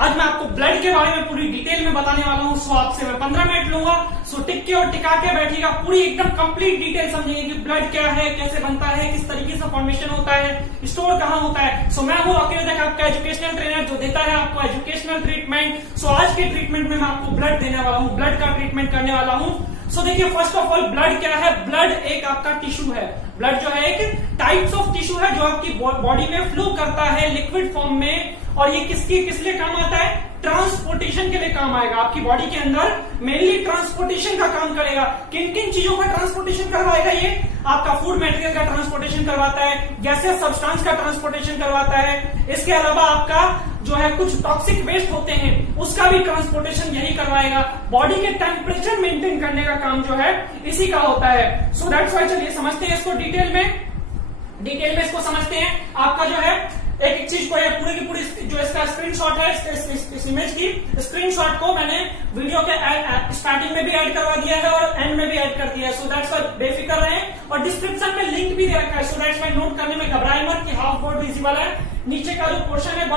आज मैं आपको ब्लड के बारे में पूरी डिटेल में बताने वाला हूँ। सो आपसे मैं 15 मिनट लूंगा। सो टिक के और टिका के बैठिएगा, पूरी एकदम कंप्लीट डिटेल समझेंगे कि ब्लड क्या है, कैसे बनता है, किस तरीके से फॉर्मेशन होता है, स्टोर कहाँ होता है। सो मैं हूँ राकेश देख, आपका एजुकेशनल ट्रेनर जो देता है आपको एजुकेशनल ट्रीटमेंट। सो आज के ट्रीटमेंट में मैं आपको ब्लड देने वाला हूँ, ब्लड का ट्रीटमेंट करने वाला हूँ। सो देखिए, फर्स्ट ऑफ ऑल ब्लड क्या है? ब्लड एक आपका टिश्यू है। ब्लड जो है एक टाइप्स ऑफ टिश्यू है जो आपकी बॉडी में फ्लो करता है लिक्विड फॉर्म में, और ये किस लिए काम आता है? ट्रांसपोर्टेशन के लिए काम आएगा। आपकी बॉडी के अंदर मेनली ट्रांसपोर्टेशन का काम करेगा। किन किन चीजों का ट्रांसपोर्टेशन करवाएगा? ये आपका फूड मटेरियल का ट्रांसपोर्टेशन करवाता है, गैसेस सब्सटेंस का ट्रांसपोर्टेशन करवाता है। इसके अलावा आपका जो है कुछ टॉक्सिक वेस्ट होते हैं उसका भी ट्रांसपोर्टेशन यही करवाएगा। बॉडी के टेम्परेचर मेंटेन करने का काम जो है इसी का होता है। सो दैट्स व्हाई चलिए समझते हैं इसको डिटेल में इसको समझते हैं। आपका जो है एक चीज को, पूरी की पूरी जो इसका स्क्रीनशॉट है, इस इमेज की स्क्रीनशॉट को मैंने वीडियो के स्टार्टिंग में भी ऐड करवा दिया है और एंड में भी ऐड कर दिया है। सो दैट्स व्हाई बेफिक्र रहें, और डिस्क्रिप्शन में लिंक भी दे रखा है। सो दैट्स व्हाई नोट करने में घबराए मत कि हाफ बोर्ड विजिबल है। नीचे का जो पोर्शन है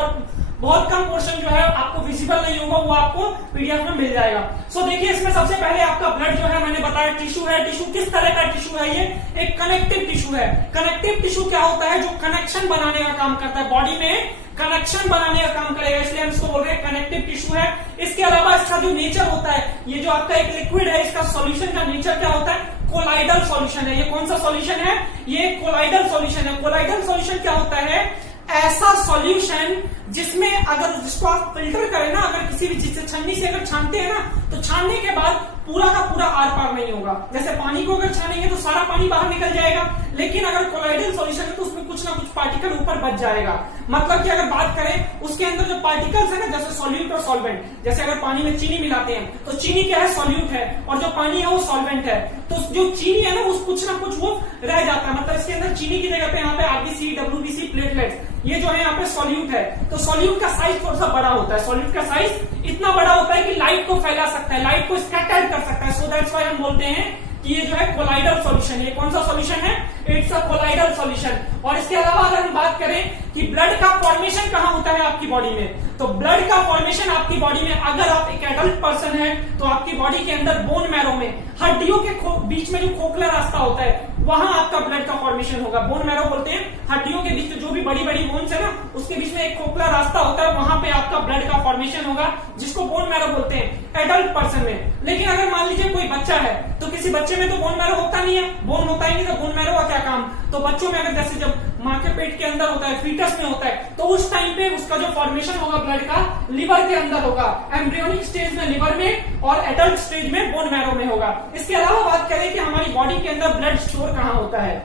बहुत कम पोर्शन जो है आपको विजिबल नहीं होगा, वो आपको पीडीएफ में मिल जाएगा। सो देखिए, इसमें सबसे पहले आपका ब्लड जो है मैंने बताया टिश्यू है। टिश्यू किस तरह का टिश्यू है? ये एक कनेक्टिव टिश्यू है। कनेक्टिव टिश्यू क्या होता है? जो कनेक्शन बनाने का काम करता है, बॉडी में कनेक्शन बनाने का काम करेगा, इसलिए हम इसको बोल रहे हैं कनेक्टिव टिश्यू है। इसके अलावा इसका जो नेचर होता है, ये जो आपका एक लिक्विड है, इसका सॉल्यूशन का नेचर क्या होता है? कोलाइडल सॉल्यूशन है। ये कौन सा सॉल्यूशन है? ये कोलाइडल सॉल्यूशन है। कोलाइडल सॉल्यूशन क्या होता है? ऐसा सॉल्यूशन जिसमें अगर जिसको आप फिल्टर करें ना, अगर किसी भी चीज से छन्नी से अगर छानते हैं ना, तो छानने के बाद पूरा का पूरा आर पार नहीं होगा। जैसे पानी को अगर छानेंगे तो सारा पानी बाहर निकल जाएगा, लेकिन अगर कोलाइडल सॉल्यूशन है तो उसमें कुछ ना कुछ पार्टिकल ऊपर बच जाएगा। मतलब कि अगर बात करें उसके अंदर जो पार्टिकल्स है ना, जैसे सॉल्यूट और सॉल्वेंट, जैसे अगर पानी में चीनी मिलाते हैं तो चीनी क्या है? सॉल्यूट है, और जो पानी है वो सॉल्वेंट है। तो जो चीनी है ना, उस कुछ ना कुछ वो रह जाता है। मतलब इसके अंदर चीनी की जगह पे यहाँ पे आरबीसी, डब्ल्यूबीसी, प्लेटलेट्स, ये जो है यहाँ पे सॉल्यूट है। तो सॉल्यूट का साइज थोड़ा सा बड़ा होता है। सॉल्यूट का साइज इतना बड़ा होता है कि लाइट को फैला सकता है, लाइट को स्कैटर कर सकता है। सो दैट्स व्हाई हम बोलते हैं कि ये जो है कोलाइडल सॉल्यूशन। ये कौन सा सॉल्यूशन है? It's a colloidal solution. और इसके अलावा अगर हम बात करें कि ब्लड का फॉर्मेशन कहाँ होता है आपकी बॉडी में, तो ब्लड का फॉर्मेशन आपकी बॉडी में, अगर आप एक एडल्ट पर्सन है तो आपकी बॉडी के अंदर बोन मैरो में, हड्डियों के बीच में जो खोखला रास्ता होता है, वहां आपका ब्लड का फॉर्मेशन होगा। बोन मैरो बोलते हैं हड्डियों के बीच जो भी बड़ी बड़ी बोन्स है ना, उसके बीच में एक खोखला रास्ता होता है, वहां पे आपका ब्लड का फॉर्मेशन होगा, जिसको बोन मैरो बोलते हैं एडल्ट पर्सन में। लेकिन अगर मान लीजिए कोई बच्चा है, तो किसी बच्चे में तो बोन मैरो होता नहीं है, बोन होता ही नहीं, तो बोन मैरो का क्या काम? तो बच्चों में अगर जैसे जब माँ के पेट के अंदर होता है, फीटस में होता है, तो उस टाइम पे उसका जो फॉर्मेशन होगा ब्लड का, लिवर के अंदर होगा। एम्ब्रियोनिक स्टेज में लिवर में, और एडल्ट स्टेज में बोन मैरो में होगा। इसके अलावा बात करें कि हमारी बॉडी के अंदर ब्लड स्टोर कहाँ होता है,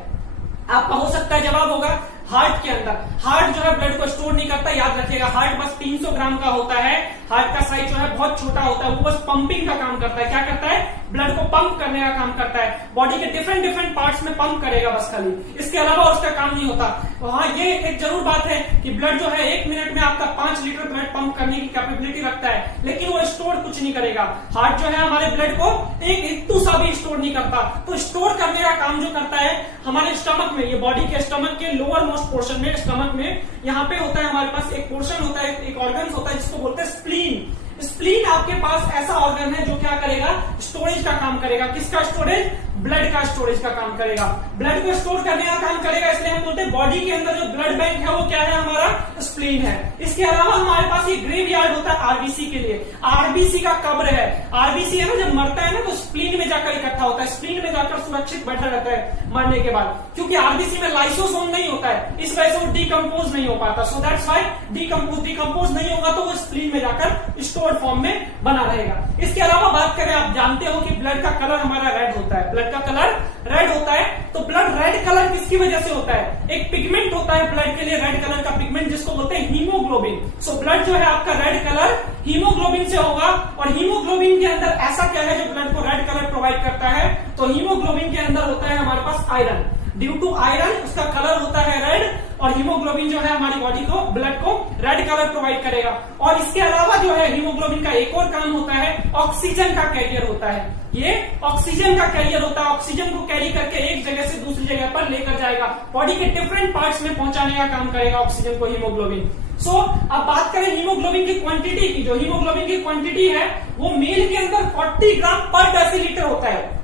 आपका हो सकता है जवाब होगा हार्ट के अंदर। हार्ट जो है ब्लड को स्टोर नहीं करता, याद रखिएगा। हार्ट बस 300 ग्राम का होता है। हार्ट का साइज जो है बहुत छोटा होता है, वो बस पंपिंग का काम करता है। क्या करता है? ब्लड को पंप करने का काम करता है। बॉडी के डिफरेंट पार्ट्स में पंप करेगा बस खाली, इसके अलावा उसका काम नहीं होता। तो हाँ, ये एक जरूर बात है कि ब्लड जो है 1 मिनट में आपका 5 लीटर ब्लड पंप करने की कैपेबिलिटी रखता है, लेकिन वो स्टोर कुछ नहीं करेगा। हार्ट जो है हमारे ब्लड को एक इत्तू सा भी स्टोर नहीं करता। तो स्टोर करने का काम जो करता है हमारे स्टमक में, ये बॉडी के स्टमक के लोअर मोस्ट पोर्शन में, स्टमक में यहाँ पे होता है हमारे पास एक पोर्शन होता है, एक ऑर्गन होता है जिसको बोलते हैं स्प्लीन। स्प्लीन आपके पास ऐसा ऑर्गन है जो क्या करेगा? स्टोरेज का काम करेगा। किसका स्टोरेज? ब्लड का स्टोरेज का काम करेगा। ब्लड को स्टोर करने का काम करेगा, इसलिए हम बोलते हैं बॉडी के अंदर जो ब्लड बैंक है वो क्या है? हमारा स्प्लीन है। इसके अलावा हमारे पास ये ग्रेवयार्ड होता है आरबीसी के लिए। आरबीसी का कब्र है। आरबीसी है ना, जब मरता है ना तो स्प्लीन में जाकर इकट्ठा होता है, स्प्लीन में जाकर सुरक्षित बैठा रहता है मरने के बाद, क्योंकि आरबीसी में लाइसोसोम नहीं होता है, इस वजह से वो डिकम्पोज नहीं हो पाता। सो दैट्स व्हाई डिकम्पोज नहीं होगा तो वो स्प्लीन में जाकर स्टोर फॉर्म में बना रहेगा। इसके अलावा बात करें, आप जानते हो कि ब्लड का कलर हमारा रेड होता है। ब्लड का कलर रेड होता है, तो ब्लड रेड कलर किसकी वजह से होता है? एक पिगमेंट होता है ब्लड के लिए रेड कलर का पिगमेंट, जिसको बोलते हैं हीमोग्लोबिन। सो ब्लड जो है आपका रेड कलर हीमोग्लोबिन से होगा। और हीमोग्लोबिन के अंदर ऐसा क्या है जो ब्लड को रेड कलर प्रोवाइड करता है? तो हीमोग्लोबिन के अंदर होता है हमारे पास आयरन। ड्यू टू आयरन उसका कलर होता है रेड, और हीमोग्लोबिन जो है हमारी बॉडी को, ब्लड को रेड कलर प्रोवाइड करेगा। और इसके अलावा जो है हीमोग्लोबिन का एक और काम होता है, ऑक्सीजन का कैरियर होता है। ये ऑक्सीजन का कैरियर होता है, ऑक्सीजन को कैरी करके एक जगह से दूसरी जगह पर लेकर जाएगा, बॉडी के डिफरेंट पार्ट्स में पहुंचाने का काम करेगा ऑक्सीजन को हीमोग्लोबिन। अब बात करें हीमोग्लोबिन हीमोग्लोबिन की क्वांटिटी की, जो हीमोग्लोबिन की क्वांटिटी है वो मेल के अंदर 40 ग्राम पर डेसीलीटर होता है।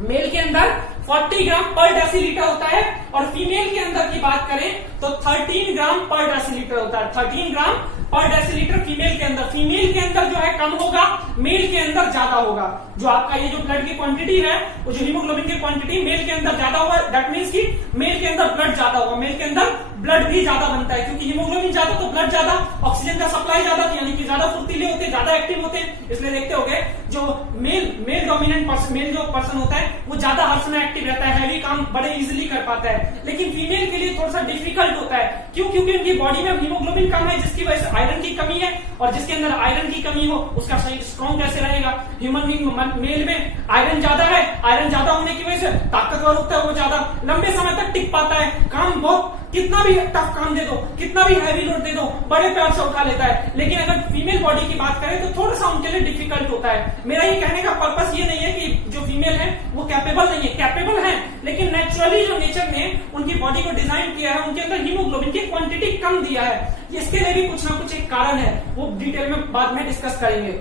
मेल के अंदर 40 ग्राम पर डेसीलीटर होता है और फीमेल के अंदर की बात करें तो 13 ग्राम पर डेसीलीटर होता है। 13 ग्राम पर डेसीलीटर फीमेल के अंदर। फीमेल के अंदर जो है कम होगा, मेल के अंदर ज्यादा होगा। जो आपका ये जो ब्लड की क्वांटिटी है, वो जो हीमोग्लोबिन की क्वांटिटी मेल के अंदर ज्यादा होगा, दैट मीन्स कि मेल के अंदर ब्लड ज्यादा होगा। मेल के अंदर ब्लड भी ज्यादा बनता है, क्योंकि हीमोग्लोबिन ज्यादा तो ब्लड ज्यादा, ऑक्सीजन का सप्लाई ज्यादा, यानी कि ज्यादा फुर्तीले होते हैं, ज्यादा एक्टिव होते हैं। इसलिए देखते होंगे जो मेल डोमिनेंट पर्सन, मेल जो पर्सन होता है वो ज्यादा हर समय एक्टिव रहता है, हैवी काम बड़े इजीली कर पाता है। लेकिन फीमेल के लिए थोड़ा सा डिफिकल्ट होता है। क्यों? क्योंकि उनकी बॉडी में हीमोग्लोबिन कम है, जिसकी वजह से आयरन की कमी है, और जिसके अंदर आयरन की कमी हो उसका शरीर स्ट्रॉन्ग कैसे रहेगा? ह्यूमन बीइंग मेल में आयरन ज्यादा है, आयरन ज्यादा होने की वजह से ताकतवर होता है, वो ज्यादा लंबे समय तक टिक पाता है, काम बहुत, कितना भी टफ काम दे दो, कितना भी हैवी लोड दे दो, बड़े प्यार से उठा लेता है। लेकिन अगर फीमेल बॉडी की बात करें तो थोड़ा सा उनके लिए डिफिकल्ट होता है। मेरा ये कहने का पर्पस ये नहीं है कि जो फीमेल है वो कैपेबल नहीं है, कैपेबल है, लेकिन नेचुरली जो नेचर ने उनकी बॉडी को डिजाइन किया है, उनके अंदर हीमोग्लोबिन की क्वांटिटी कम दिया है। इसके लिए भी कुछ ना कुछ एक कारण है, वो डिटेल में बाद में डिस्कस करेंगे।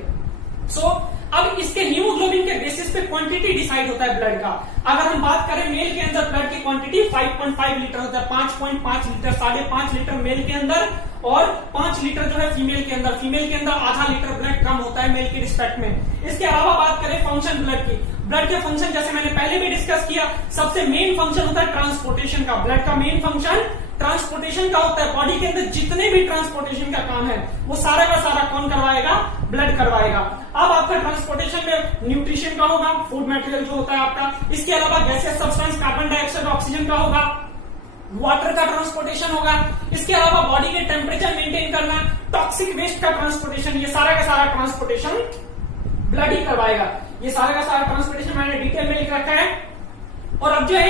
अब इसके हीमोग्लोबिन के बेसिस पे क्वांटिटी डिसाइड होता है ब्लड का। अगर हम बात करें मेल के अंदर ब्लड की क्वांटिटी 5.5 लीटर होता है, 5.5 लीटर, 5.5 लीटर मेल के अंदर और 5 लीटर जो है फीमेल के अंदर। फीमेल के अंदर आधा लीटर ब्लड कम होता है मेल के रिस्पेक्ट में। इसके अलावा बात करें फंक्शन ब्लड की, ब्लड के फंक्शन जैसे मैंने पहले भी डिस्कस किया, सबसे मेन फंक्शन होता है ट्रांसपोर्टेशन का। ब्लड का मेन फंक्शन ट्रांसपोर्टेशन का होता है। बॉडी के अंदर जितने भी ट्रांसपोर्टेशन का काम है वो सारा का सारा कौन करवाएगा? ब्लड करवाएगा। अब आपका ट्रांसपोर्टेशन में न्यूट्रिशन का होगा, फूड मटेरियल जो होता है आपका। इसके अलावा gaseous substance, carbon dioxide, oxygen का होगा, वाटर का ट्रांसपोर्टेशन होगा। इसके अलावा बॉडी के टेम्परेचर मेंटेन करना, टॉक्सिक वेस्ट का ट्रांसपोर्टेशन, ये सारा का सारा ट्रांसपोर्टेशन ब्लड ही करवाएगा। ये सारा का सारा ट्रांसपोर्टेशन मैंने डिटेल में लिख रखा है। और अब जो है,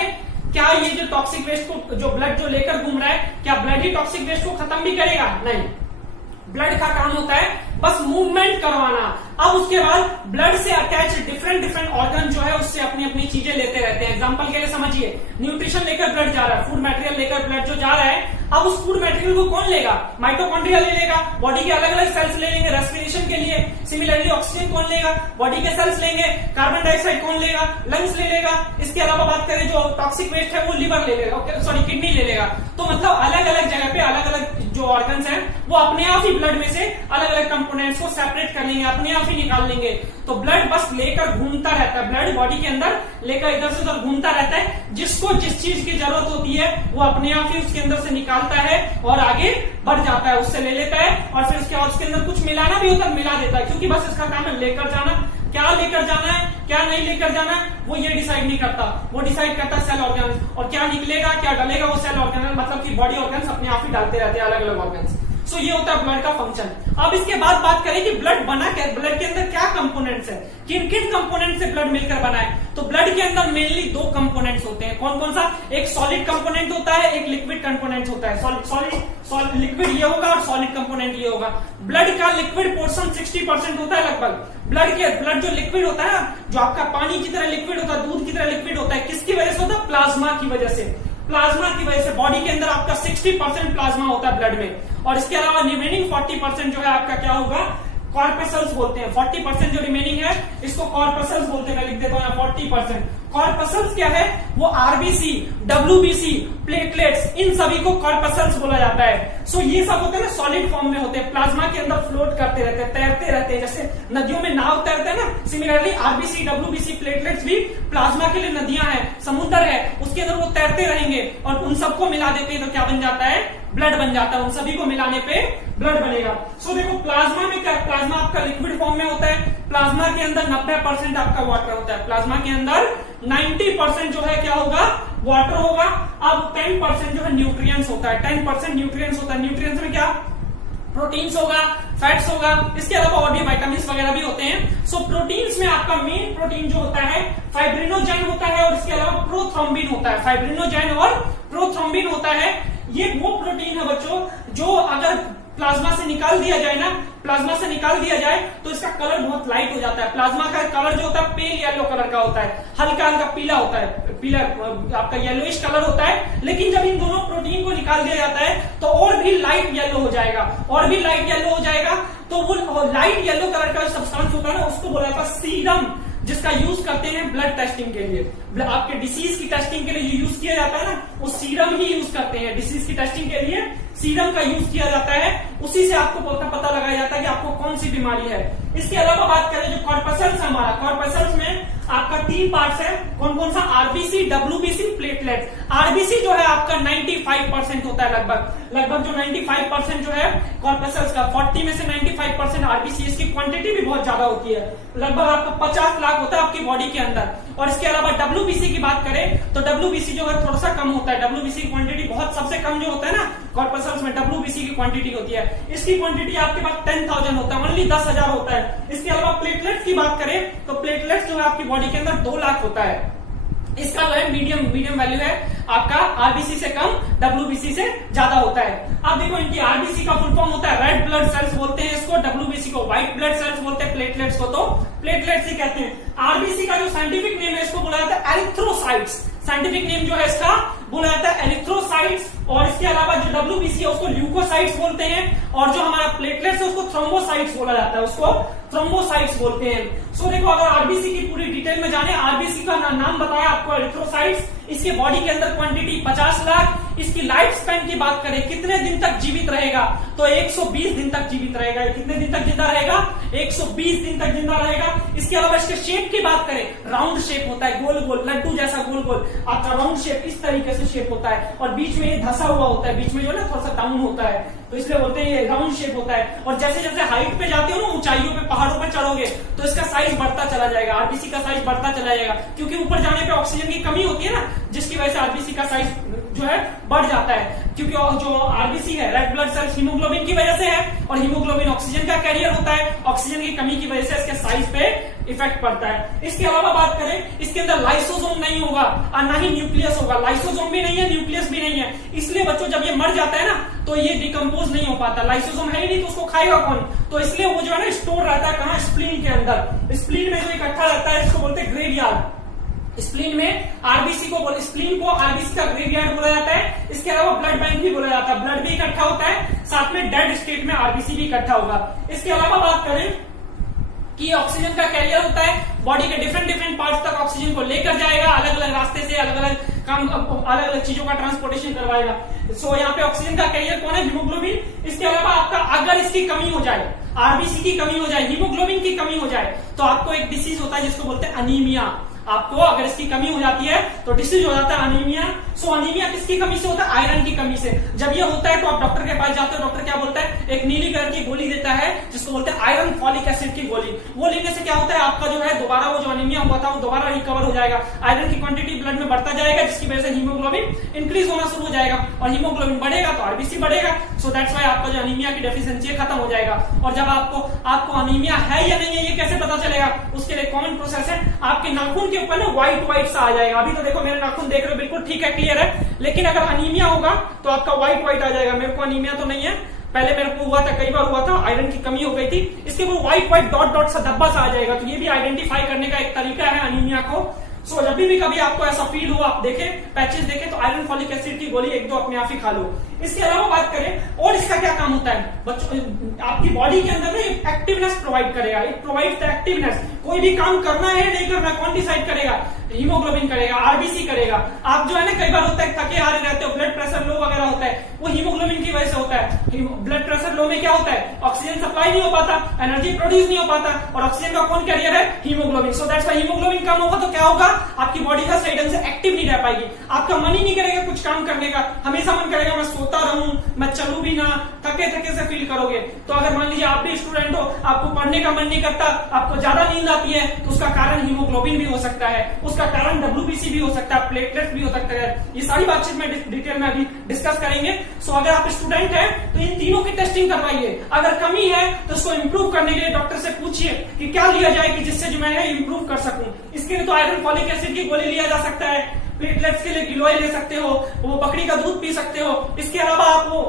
क्या ये जो टॉक्सिक वेस्ट को, जो ब्लड जो लेकर घूम रहा है, क्या ब्लड ही टॉक्सिक वेस्ट को खत्म भी करेगा? नहीं, ब्लड का काम होता है बस मूवमेंट करवाना। अब उसके बाद ब्लड से अटैच डिफरेंट ऑर्गन जो है उससे अपनी अपनी चीजें लेते रहते हैं। एग्जांपल के लिए समझिए, न्यूट्रिशन लेकर ब्लड जा रहा है, फूड मटेरियल लेकर ब्लड जो जा रहा है, अब उस फूड मटेरियल को कौन लेगा? माइटोकॉन्ड्रिया ले लेगा, बॉडी के अलग अलग सेल्स ले लेंगे रेस्पिरेशन के लिए। सिमिलरली ऑक्सीजन कौन लेगा? बॉडी के सेल्स लेंगे। कार्बन डाइऑक्साइड कौन लेगा? लंग्स ले लेगा। इसके अलावा बात करें जो टॉक्सिक वेस्ट है वो लिवर ले लेगा, सॉरी किडनी ले लेगा। तो मतलब अलग अलग जगह पे अलग अलग जो ऑर्गन्स हैं वो अपने आप ही ब्लड में से अलग अलग कंपोनेंट्स को सेपरेट कर लेंगे, अपने आप ही निकाल लेंगे। तो ब्लड बस लेकर घूमता रहता है, ब्लड बॉडी के अंदर लेकर इधर से उधर घूमता रहता है। जिसको जिस चीज की जरूरत होती है वो अपने आप ही उसके अंदर से निकालता है और आगे बढ़ जाता है, उससे ले लेता है। और फिर उसके बाद उसके अंदर कुछ मिलाना भी होता है, मिला देता है, क्योंकि बस इसका काम है लेकर जाना। क्या लेकर जाना है, क्या नहीं लेकर जाना है, वो ये डिसाइड नहीं करता, वो डिसाइड करता है सेल ऑर्गन। और क्या निकलेगा क्या डलेगा वो सेल ऑर्गन, मतलब कि बॉडी ऑर्गन्स अपने आप ही डालते रहते हैं, अलग अलग ऑर्गन्स। सो ये होता है ब्लड का फंक्शन। अब इसके बाद बात करें कि ब्लड बना क्या, ब्लड के अंदर क्या कंपोनेंट्स है, किन किन कंपोनेंट से ब्लड मिलकर बना है। तो ब्लड के अंदर मेनली दो कंपोनेंट्स होते हैं। कौन कौन सा? एक सॉलिड कंपोनेंट होता है, एक लिक्विड कंपोनेंट होता है। सॉलिड लिक्विड ये होगा और सॉलिड कंपोनेंट ये होगा। ब्लड का लिक्विड पोर्शन 60% होता है लगभग। ब्लड जो लिक्विड होता है ना, जो आपका पानी की तरह लिक्विड होता है, दूध की तरह लिक्विड होता है, किसकी वजह से होता है? प्लाज्मा की वजह से। प्लाज्मा की वजह से बॉडी के अंदर आपका 60% प्लाज्मा होता है ब्लड में। और इसके अलावा रिमेनिंग 40% जो है आपका क्या होगा? कॉर्पसल्स बोलते हैं। 40% जो रिमेनिंग है इसको कॉर्पसल्स बोलते हैं। मैं लिख देता हूं 40%। कॉर्पसल्स क्या है? वो आरबीसी, डब्ल्यूबीसी, प्लेटलेट्स, इन सभी को कॉर्पसल्स बोला जाता है। सो ये सब होते हैं ना, सॉलिड फॉर्म में होते हैं, प्लाज्मा के अंदर फ्लोट करते रहते हैं, तैरते रहते हैं। जैसे नदियों में नाव तैरते हैं ना, सिमिलरली आरबीसी, डब्ल्यूबीसी, प्लेटलेट्स भी प्लाज्मा के लिए नदियां हैं, समुद्र है, उसके अंदर वो तैरते रहेंगे और उन सबको मिला देते हैं तो क्या बन जाता है? ब्लड बन जाता है। उन सभी को मिलाने पे ब्लड बनेगा। सो देखो प्लाज्मा में क्या, प्लाज्मा आपका लिक्विड फॉर्म में होता है। प्लाज्मा के अंदर 90% आपका वाटर होता है। प्लाज्मा के अंदर 90% जो है क्या होगा? वाटर होगा। अब 10% जो है न्यूट्रिएंट्स होता है। 10% न्यूट्रिएंट्स होता है। न्यूट्रिएंट्स में क्या? प्रोटीन्स होगा, फैट्स होगा, इसके अलावा और भी विटामिन वगैरह भी होते हैं। सो प्रोटीन्स में आपका मेन प्रोटीन जो होता है फाइब्रिनोजेन होता है और इसके अलावा प्रोथ्रोम्बिन होता है। फाइब्रिनोजेन और प्रोथ्रोम्बिन होता है। ये वो प्रोटीन है बच्चों जो अगर प्लाज्मा से निकाल दिया जाए ना, प्लाज्मा से निकाल दिया जाए तो इसका कलर बहुत लाइट हो जाता है। प्लाज्मा का कलर जो होता है पेल येलो कलर का होता है, हल्का हल्का पीला होता है, पीला आपका येलोइश कलर होता है। लेकिन जब इन दोनों प्रोटीन को निकाल दिया जाता है तो और भी लाइट येलो हो जाएगा, और भी लाइट येलो हो जाएगा। लाइट येलो कलर का सब्सटेंस होता है ना, उसको बोला जाता है सीरम, जिसका यूज करते हैं ब्लड टेस्टिंग के लिए। आपके डिसीज की टेस्टिंग के लिए जो यूज किया जाता है ना, वो सीरम ही यूज करते हैं। डिसीज की टेस्टिंग के लिए सीरम का यूज किया जाता है, उसी से आपको पता लगाया जाता है कि आपको कौन सी बीमारी है। इसके अलावा बात करें जो कॉर्पसल्स हमारा, कॉर्पसल्स में आपका 3 पार्ट्स है। कौन कौन सा? RBC, WBC, platelet. आरबीसी जो है आपका 95% होता है, लगभग जो 95% जो है कॉर्पसल्स का, 40 में से 95% आरबीसी। इसकी क्वांटिटी भी बहुत ज्यादा होती है, लगभग आपका 50 लाख होता है आपकी बॉडी के अंदर। और इसके अलावा डब्ल्यूबीसी की बात करें तो डब्ल्यूबीसी जो है थोड़ा सा कम होता है। डब्ल्यूबीसी की क्वांटिटी बहुत सबसे कम जो होता है ना कॉर्पसल्स में, डब्ल्यूबीसी की क्वांटिटी होती है। इसकी क्वांटिटी आपके पास 10,000 होता है, ओनली 10,000 होता है। इसके अलावा प्लेटलेट्स की बात करें तो प्लेटलेट्स जो है आपकी बॉडी के अंदर 2 लाख होता है। इसका जो है मीडियम वैल्यू है आपका, आरबीसी से कम, डब्ल्यूबीसी से ज्यादा होता है। अब देखो इनकी आरबीसी का फुल फॉर्म होता है रेड ब्लड सेल्स बोलते हैं इसको, डब्ल्यूबीसी को व्हाइट ब्लड सेल्स बोलते हैं, प्लेटलेट्स को तो प्लेटलेट्स ही कहते हैं। आरबीसी का जो साइंटिफिक नेम है इसको बोला जाता है एरिथ्रोसाइट्स। साइंटिफिक नेम जो है इसका बोला जाता है एरिथ्रोसाइट्स। और इसके अलावा जो डब्ल्यूबीसी है उसको ल्यूकोसाइट्स बोलते हैं, और जो हमारा प्लेटलेट्स है उसको थ्रोम्बोसाइट्स बोला जाता है, उसको थ्रोम्बोसाइट्स बोलते हैं। सो देखो अगर आरबीसी की पूरी डिटेल में जाने, आरबीसी का नाम बताया आपको एरिथ्रोसाइट्स। इसके बॉडी के अंदर क्वांटिटी 50 लाख। इसकी लाइफ स्पैन की बात करें कितने दिन तक जीवित रहेगा, तो 120 दिन तक जीवित रहेगा। कितने दिन तक जिंदा रहेगा? 120 दिन तक जिंदा रहेगा। इसके अलावा इसके शेप की बात करें, राउंड शेप होता है, गोल गोल लड्डू जैसा गोल गोल आपका राउंड शेप, इस तरीके से शेप होता है। और बीच में ये धसा हुआ होता है, बीच में जो है ना थोड़ा सा डाउन होता है, तो इसलिए बोलते हैं ये राउंड शेप होता है। और जैसे जैसे हाइट पे जाते हो ना, ऊंचाइयों पे, पहाड़ों पे चढ़ोगे तो इसका साइज बढ़ता चला जाएगा, आरबीसी का साइज बढ़ता चला जाएगा, क्योंकि ऊपर जाने पे ऑक्सीजन की कमी होती है ना, जिसकी वजह से आरबीसी का साइज जो है बढ़ जाता है। क्योंकि जो आरबीसी है रेड ब्लड सेल्स हीमोग्लोबिन की वजह से है, और हीमोग्लोबिन ऑक्सीजन का कैरियर होता है, ऑक्सीजन की कमी की वजह से इसके साइज पे इफेक्ट पड़ता है। इसके अलावा बात करें, इसके अंदर लाइसोसोम नहीं होगा और ना ही न्यूक्लियस होगा। लाइसोसोम भी नहीं है, न्यूक्लियस भी नहीं है, इसलिए बच्चों जब ये मर जाता है ना तो ये डिकम्पोज नहीं हो पाता। लाइसोसोम है ही नहीं तो उसको खाएगा कौन? तो इसलिए वो जो है ना स्टोर रहता है कहाँ? स्प्लीन के अंदर। स्प्लीन में जो इकट्ठा रहता है इसको बोलते हैं ग्रेवयार्ड। स्प्लीन में आरबीसी को, स्प्लीन को आरबीसी का ग्रेवयार्ड बोला जाता है। इसके अलावा ब्लड बैंक भी बोला जाता है, ब्लड भी इकट्ठा होता है, साथ में डेड स्टेट में आरबीसी भी इकट्ठा होगा। इसके अलावा बात करें कि ऑक्सीजन का कैरियर होता है, बॉडी के डिफरेंट पार्ट्स तक ऑक्सीजन को लेकर जाएगा, अलग अलग रास्ते से अलग अलग चीजों का ट्रांसपोर्टेशन करवाएगा। सो यहाँ पे ऑक्सीजन का कैरियर कौन है? हीमोग्लोबिन। इसके अलावा आपका अगर इसकी कमी हो जाए, आरबीसी की कमी हो जाए, हीमोग्लोबिन की कमी हो जाए, तो आपको एक डिसीज होता है जिसको बोलते हैं अनीमिया। आपको अगर इसकी कमी हो जाती है तो डिसीज हो जाता है अनीमिया। सो अनीमिया किसकी कमी से होता है? आयरन की कमी से। जब ये होता है तो आप डॉक्टर के पास जाते हो, डॉक्टर क्या बोलता है? एक नीली कलर की गोली देता है जिसको बोलते हैं आयरन फॉलिक एसिड की गोली। वो लेने से क्या होता है? आपका जो है दोबारा वो जो अनीमिया हुआ था वो दोबारा रिकवर हो जाएगा, आयरन की क्वांटिटी ब्लड में बढ़ता जाएगा, जिसकी वजह से हीमोग्लोबिन इंक्रीज होना शुरू हो जाएगा, और हीमोग्लोबिन बढ़ेगा तो आरबीसी बढ़ेगा। सो दैट्स व्हाई आपका जो अनीमिया की डेफिशिएंसी है खत्म हो जाएगा। और जब आपको अनीमिया है या नहीं है ये कैसे पता चलेगा? उसके लिए कॉमन प्रोसेस है, आपके नाखून के ऊपर ना व्हाइट सा आ जाएगा। अभी तो देखो मेरे नाखून देख रहे हो बिल्कुल ठीक है, क्लियर है, लेकिन अगर अनीमिया होगा तो आपका व्हाइट आ जाएगा। मेरे को अनीमिया तो नहीं है, पहले मेरे को हुआ था, कई बार हुआ था, आयरन की कमी हो गई थी, इसके ऊपर व्हाइट डॉट सा धब्बा सा आ जाएगा। तो ये भी आइडेंटिफाई करने का एक तरीका है अनीमिया को। सो जब भी कभी आपको ऐसा फील हो, आप देखें पैचेस देखें, तो आयरन फॉलिक एसिड की गोली 1-2 अपने आप ही खा लो। इसके अलावा बात करें और इसका क्या काम होता है बच्चों, आपकी बॉडी के अंदर ना एक्टिवनेस प्रोवाइड करेगा। It provides the activeness. कोई भी काम करना है नहीं करना कौन डिसाइड करेगा? हीमोग्लोबिन करेगा, आरबीसी करेगा। आप जो है ना कई बार होता है थके हारे रहते हो, ब्लड प्रेशर लो वगैरह होता है, वो हीमोग्लोबिन की वजह से होता है। ब्लड प्रेशर लो में क्या होता है? ऑक्सीजन सप्लाई नहीं हो पाता, एनर्जी प्रोड्यूस नहीं हो पाता, और ऑक्सीजन का कौन कैरियर है? Haemoglobin. So that's why haemoglobin कम होगा तो क्या होगा? आपकी बॉडी का सही ढंग से एक्टिव नहीं रह पाएगी, आपका मन ही नहीं करेगा कुछ काम करने का, हमेशा मन करेगा मैं सोता रहूं, मैं चलूं भी ना, थके से फील करोगे। तो अगर मान लीजिए आप भी स्टूडेंट हो, आपको पढ़ने का मन नहीं करता, आपको ज्यादा नींद आती है, तो उसका कारण हीमोग्लोबिन भी हो सकता है, उसका कारण डब्ल्यूबीसी भी हो सकता है, प्लेटलेट्स भी हो सकता है। ये सारी बातचीत में डिटेल में अभी डिस्कस करेंगे। सो अगर आप स्टूडेंट हैं तो इन तीनों की टेस्टिंग करवाइए। अगर कमी है तो उसको इंप्रूव करने के लिए डॉक्टर से पूछिए कि क्या लिया जाए कि जिससे जो मैं इंप्रूव कर सकूं। इसके लिए तो आयरन फॉलिक एसिड की गोली लिया जा सकता है, प्लेटलेट्स के लिए गिलोय ले सकते हो, वो बकरी का दूध पी सकते हो। इसके अलावा आप वो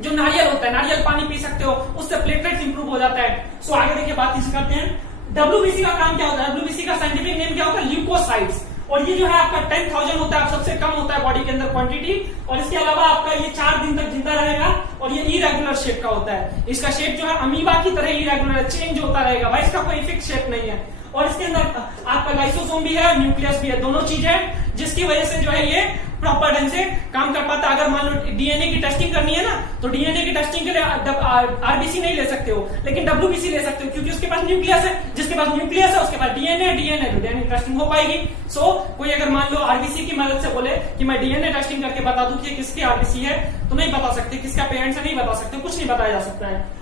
जो नारियल होता है, नारियल पानी पी सकते हो, उससे प्लेटलेट्स इंप्रूव हो जाता है। सो आगे देखिए बात इसी करते हैं। डब्ल्यूबीसी का काम क्या होता है? डब्ल्यूबीसी का साइंटिफिक नेम क्या होता है? ल्यूकोसाइट्स। और ये जो है आपका 10,000 होता है, सबसे कम होता है बॉडी के अंदर क्वांटिटी। और इसके अलावा आपका ये 4 दिन तक जिंदा रहेगा और ये इरेगुलर शेप का होता है। इसका शेप जो है अमीबा की तरह इरेगुलर चेंज होता रहेगा भाई, इसका कोई फिक्स शेप नहीं है। और इसके अंदर आपका लाइसोसोम भी है, न्यूक्लियस भी है, दोनों चीजें हैं जिसकी वजह से जो है ये प्रॉपर ढंग से काम कर पाता है। अगर मान लो डीएनए की टेस्टिंग करनी है ना, तो डीएनए की टेस्टिंग के लिए आरबीसी नहीं ले सकते हो, लेकिन डब्ल्यूबीसी ले सकते हो, क्योंकि उसके पास न्यूक्लियस है। जिसके पास न्यूक्लियस है उसके पास डीएनए डीएनए टेस्टिंग हो पाएगी। सो कोई अगर मान लो आरबीसी की मदद से बोले कि मैं डीएनए टेस्टिंग करके बता दूं कि किसकी आरबीसी है, तो नहीं बता सकते, किसका पेरेंट्स है नहीं बता सकते, कुछ नहीं बताया जा सकता है।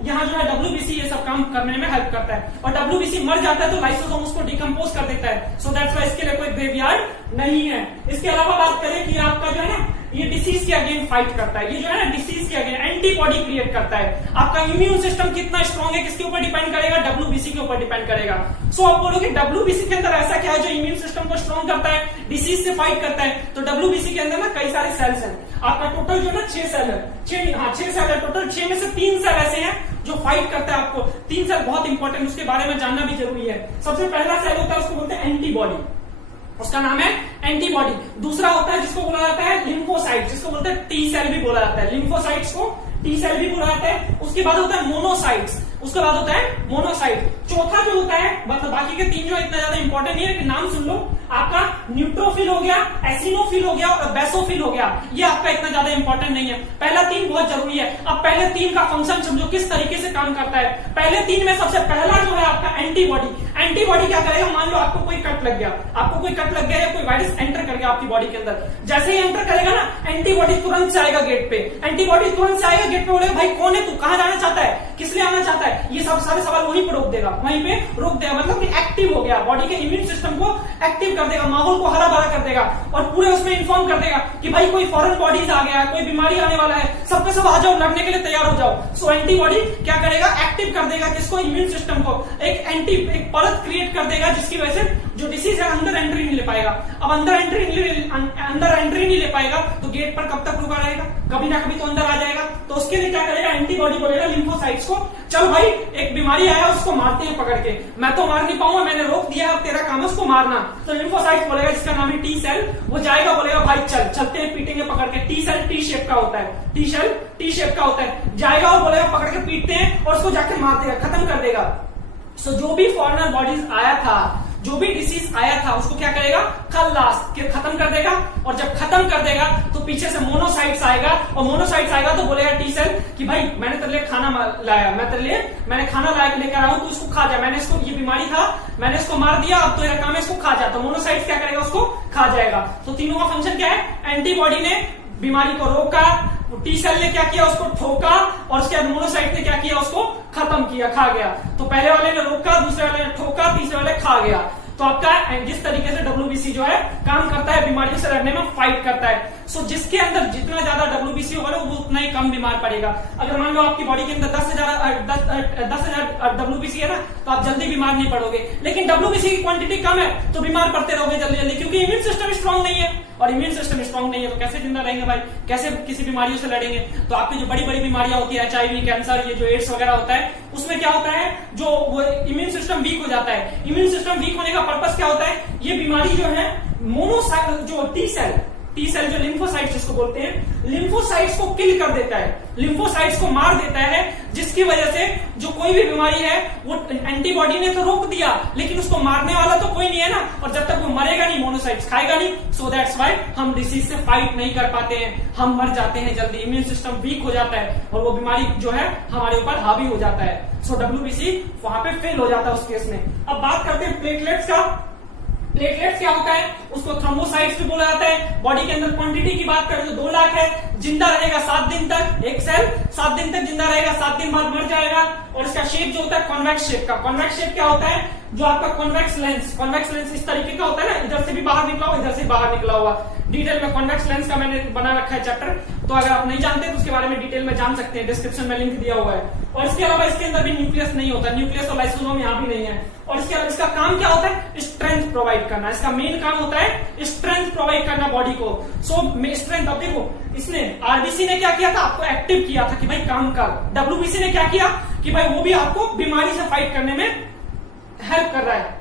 यहाँ जो है डब्ल्यूबीसी ये सब काम करने में हेल्प करता है। और डब्ल्यूबीसी मर जाता है तो लाइसोसोम उसको डिकम्पोज कर देता है। सो दैट्स व्हाई इसके लिए कोई ग्रेवयार्ड नहीं है। इसके अलावा बात करें कि आपका जो है ना ये डिसीज के अगेन फाइट करता है, ये जो है ना डिसीज के अगेन एंटीबॉडी क्रिएट करता है। आपका इम्यून सिस्टम कितना स्ट्रांग है किसके ऊपर डिपेंड करेगा, डब्ल्यूबीसी के ऊपर डिपेंड करेगा। सो आप बोलोगे डब्ल्यूबीसी के अंदर ऐसा क्या है जो इम्यून सिस्टम को स्ट्रांग करता है, डिसीज से फाइट करता है? तो डब्ल्यूबीसी के अंदर ना कई सारे सेल्स हैं। आपका टोटल जो है ना 6 सेल है, 6 सेल है टोटल। 6 में से 3 सेल ऐसे हैं जो फाइट करता है। आपको 3 सेल बहुत इंपॉर्टेंट, उसके बारे में जानना भी जरूरी है। सबसे पहला सेल होता है उसको बोलते हैं एंटीबॉडी, उसका नाम है एंटीबॉडी। दूसरा होता है जिसको बोला जाता है लिम्फोसाइट, जिसको बोलते हैं टी सेल भी बोला जाता है, लिम्फोसाइट्स को टी सेल भी बोला जाता है। उसके बाद होता है मोनोसाइट्स, उसके बाद होता है मोनोसाइट। चौथा जो होता है, मतलब बाकी के 3 जो इतना ज्यादा इंपॉर्टेंट नहीं है कि नाम सुन लो, आपका न्यूट्रोफिल हो गया, एसिनोफिल हो गया और बेसोफिल हो गया। ये आपका इतना ज्यादा इंपॉर्टेंट नहीं है। पहला 3 बहुत जरूरी है। अब पहले 3 का फंक्शन समझो किस तरीके से काम करता है। पहले 3 में सबसे पहला जो है आपका एंटीबॉडी। एंटीबॉडी क्या करेगा, मान लो आपको कोई कट लग गया, आपको कोई कट लग गया या कोई वायरस एंटर कर गया आपकी बॉडी के अंदर। जैसे ही एंटर करेगा ना, एंटीबॉडी तुरंत से आएगा गेट पे। एंटीबॉडी तुरंत से आएगा गेट पे, बोलेगा भाई कौन है तू, कहां जाना चाहता है, किस लिए आना चाहता है, ये सब सारे सवाल वहीं पे रोक देगा, वहीं पे रोक देगा। मतलब कि एक्टिव हो गया, बॉडी के इम्यून सिस्टम को एक्टिव कर देगा, माहौल को हरा भरा कर देगा और पूरे उसमें इन्फॉर्म कर देगा कि भाई कोई फॉरेन बॉडीज आ गया, कोई बीमारी आने वाला है, सब पे सब आ जाओ, लड़ने के लिए तैयार हो जाओ। सो एंटीबॉडी क्या करेगा, एक्टिव कर देगा किसको, इम्यून सिस्टम को। एक परत क्रिएट कर देगा जिसकी वजह से जो डिसीज है अंदर एंट्री नहीं ले पाएगा। अब अंदर एंट्री नहीं ले पाएगा तो गेट पर कब तक रुका रहेगा, कभी ना कभी तो अंदर आ जाएगा। तो उसके लिए क्या करेगा, एंटीबॉडी बोलेगा लिम्फोसाइट्स को, चल भाई एक बीमारी आया उसको मारते हैं पकड़ के, मैं तो मार नहीं पाऊंगा, मैंने रोक दिया, अब तेरा काम है उसको मारना। तो लिम्फोसाइट्स बोलेगा, जिसका नाम है टी सेल, वो जाएगा बोलेगा भाई चल, चलते हैं पीटेंगे पकड़ के। टी सेल टी शेप का होता है, टी सेल टी शेप का होता है, जाएगा और बोलेगा पकड़ के पीटते हैं और उसको जाके मार देगा, खत्म कर देगा। सो जो भी फॉरेनर बॉडीज आया था, जो भी डिसीज आया था, उसको क्या करेगा, खल्लास के खत्म कर देगा। और जब खत्म कर देगा तो पीछे से मोनोसाइट्स आएगा, और मोनोसाइट्स आएगा तो बोलेगा टी सेल कि भाई मैंने तेरे लिए खाना लाया, मैंने खाना लाया लेकर आया हूं, तू इसको खा जा, मैंने इसको, ये बीमारी था, मैंने इसको मार दिया, अब तो तेरा काम है इसको खा जा। तो मोनोसाइट्स क्या करेगा, उसको खा जाएगा। तो तीनों का फंक्शन क्या है, एंटीबॉडी ने बीमारी को रोका, टी सेल ने क्या किया, उसको ठोका, और उसके बाद मोनोसाइट ने क्या किया, उसको खत्म किया, खा गया। तो पहले वाले ने रोका, दूसरे वाले ने ठोका, तीसरे वाले खा गया। तो आपका जिस तरीके से डब्ल्यूबीसी जो है काम करता है, बीमारियों से लड़ने में फाइट करता है। सो जिसके अंदर जितना ज्यादा डब्ल्यूबीसी होगा वो उतना ही कम बीमार पड़ेगा। अगर मान लो आपकी बॉडी के अंदर 10,000 डब्ल्यूबीसी है ना, तो आप जल्दी बीमार नहीं पड़ोगे। लेकिन डब्ल्यूबीसी की क्वांटिटी कम है तो बीमार पड़ते रहोगे जल्दी जल्दी, क्योंकि इम्यून सिस्टम स्ट्रांग नहीं है। और इम्यून सिस्टम स्ट्रांग नहीं है तो कैसे जिंदा रहेंगे भाई, कैसे किसी बीमारियों से लड़ेंगे। तो आपकी जो बड़ी बड़ी बीमारियां होती है, HIV, कैंसर, ये जो एड्स वगैरह होता है, उसमें क्या होता है, जो वो इम्यून सिस्टम वीक हो जाता है। इम्यून सिस्टम वीक होने का पर्पस क्या होता है, ये बीमारी जो है मोनोसाइट जो टी सेल जो लिम्फोसाइट्स जिसको बोलते हैं, लिम्फोसाइट्स को किल कर देता है, लिम्फोसाइट्स को मार देता है, जिसकी वजह से जो कोई भी बीमारी है वो एंटीबॉडी ने तो रोक दिया, लेकिन उसको मारने वाला तो कोई नहीं है ना, और जब तक वो मरेगा नहीं, मोनोसाइट्स खाएगा नहीं। सो दैट्स व्हाई हम डिसीज से फाइट नहीं कर पाते हैं, हम मर जाते हैं जल्दी, इम्यून सिस्टम वीक हो जाता है और वो बीमारी जो है हमारे ऊपर हावी हो जाता है। सो डब्ल्यूबीसी वहां पे फेल हो जाता है उस केस में। अब बात करते हैं प्लेटलेट्स का। प्लेटलेट्स क्या होता है, उसको थ्रोम्बोसाइट्स भी बोला जाता है। बॉडी के अंदर क्वांटिटी की बात करें तो 2 लाख है, जिंदा रहेगा 7 दिन तक, एक सेल 7 दिन तक जिंदा रहेगा, 7 दिन बाद मर जाएगा। और इसका शेप जो होता है कॉन्वेक्स शेप का। कॉन्वेक्स शेप क्या होता है, जो आपका कॉन्वेक्स लेंस इस तरीके का होता है ना, इधर से भी बाहर निकला हुआ, इधर से बाहर निकला हुआ। डिटेल में कॉन्वेक्स लेंस का मैंने बना रखा है चैप्टर, तो अगर आप नहीं जानते तो उसके बारे में डिटेल में जान सकते हैं, डिस्क्रिप्शन में लिंक दिया हुआ है। और इसके अलावा इसके अंदर भी न्यूक्लियस नहीं होता, न्यूक्लियस और लाइसोसोम यहाँ भी नहीं है। और इसके अलावा इसका काम क्या होता है, स्ट्रेंथ प्रोवाइड करना, इसका मेन काम होता है स्ट्रेंथ प्रोवाइड करना बॉडी को। सो स्ट्रेंथ, अब देखो इसने आरबीसी ने क्या किया था, आपको एक्टिव किया था कि भाई काम कर। डब्ल्यूबीसी ने क्या किया कि भाई वो भी आपको बीमारी से फाइट करने में हेल्प कर रहा है।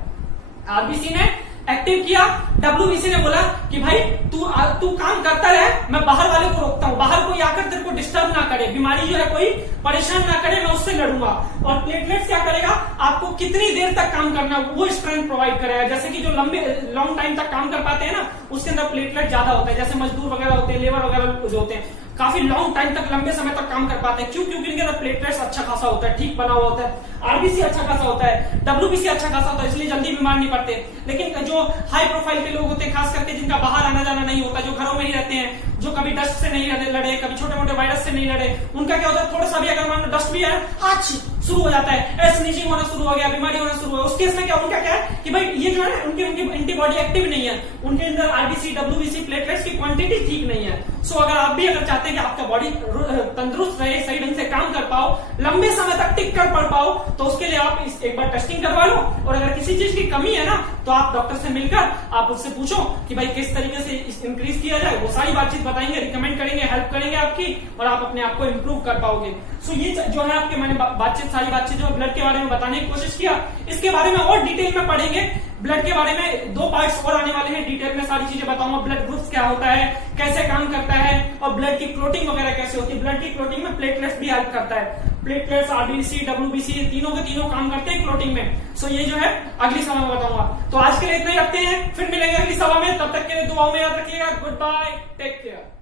आरबीसी ने एक्टिव किया, WBC ने बोला कि भाई तू काम करता रहे, मैं बाहर वाले को रोकता हूँ, बाहर कोई आकर तेरे को डिस्टर्ब ना करे, बीमारी जो है कोई परेशान ना करे, मैं उससे लड़ूंगा। और प्लेटलेट्स क्या करेगा, आपको कितनी देर तक काम करना वो स्ट्रेंथ प्रोवाइड करेगा। जैसे कि जो लॉन्ग टाइम तक काम कर पाते हैं ना, उसके अंदर प्लेटलेट ज्यादा होता है। जैसे मजदूर वगैरह होते हैं, लेबर वगैरह जो होते हैं, काफी लॉन्ग टाइम तक, लंबे समय तक काम कर पाते हैं। क्यों? क्योंकि इनके अंदर प्लेटलेट्स अच्छा खासा होता है, ठीक बना हुआ होता है। आरबीसी अच्छा खासा होता है, WBC अच्छा खासा होता है, इसलिए जल्दी बीमार नहीं पड़ते। लेकिन जो हाई प्रोफाइल के लोग होते हैं, खास करके जिनका बाहर आना जाना नहीं होता, जो घरों में ही रहते हैं, जो कभी डस्ट से नहीं लड़े, कभी छोटे मोटे वायरस से नहीं लड़े, उनका क्या होता है, थोड़ा सा भी अगर मान लो डस्ट भी है, शुरू हो जाता है, स्नीजिंग होना शुरू हो गया, बीमारी होना शुरू हो गया। उस केस में क्या, उनका क्या है कि भाई ये जो है उनकी एंटीबॉडी एक्टिव नहीं है, उनके अंदर आरबीसी WBC प्लेटलेट्स की क्वांटिटी ठीक नहीं है। सो अगर चाहते हैं कि आपका बॉडी तंदुरुस्त रहे, सही ढंग से काम कर पाओ, लंबे समय तक टिक कर पड़ पाओ, तो उसके लिए आप एक बार टेस्टिंग करवा लो। और अगर किसी चीज की कमी है ना, तो आप डॉक्टर से मिलकर आप उससे पूछो कि भाई किस तरीके से इंक्रीज किया जाए, वो सारी बातचीत बताएंगे, रिकमेंड करेंगे, हेल्प करेंगे आपकी, और आप अपने आप को इम्प्रूव कर पाओगे। सो ये जो है आपके मैंने सारी बातचीत जो ब्लड के बारे में बताने की कोशिश किया, इसके बारे में और डिटेल में पढ़ेंगे। ब्लड के बारे में 2 पार्ट्स और आने वाले हैं, डिटेल में सारी चीजें बताऊंगा। ब्लड ग्रुप्स क्या होता है, कैसे काम करता है, और ब्लड की क्लोटिंग वगैरह कैसे होती है। ब्लड की क्लोटिंग में प्लेटलेट्स भी हेल्प करता है। प्लेटलेट्स, आरबीसी, WBC, ये तीनों के तीनों काम करते हैं क्लोटिंग में। सो ये जो है अगली सभा में बताऊंगा। तो आज के लिए इतना ही रखते हैं, फिर मिलेंगे अगली सभा में। तब तक के लिए दुआओं में याद रखिएगा। Goodbye, take care.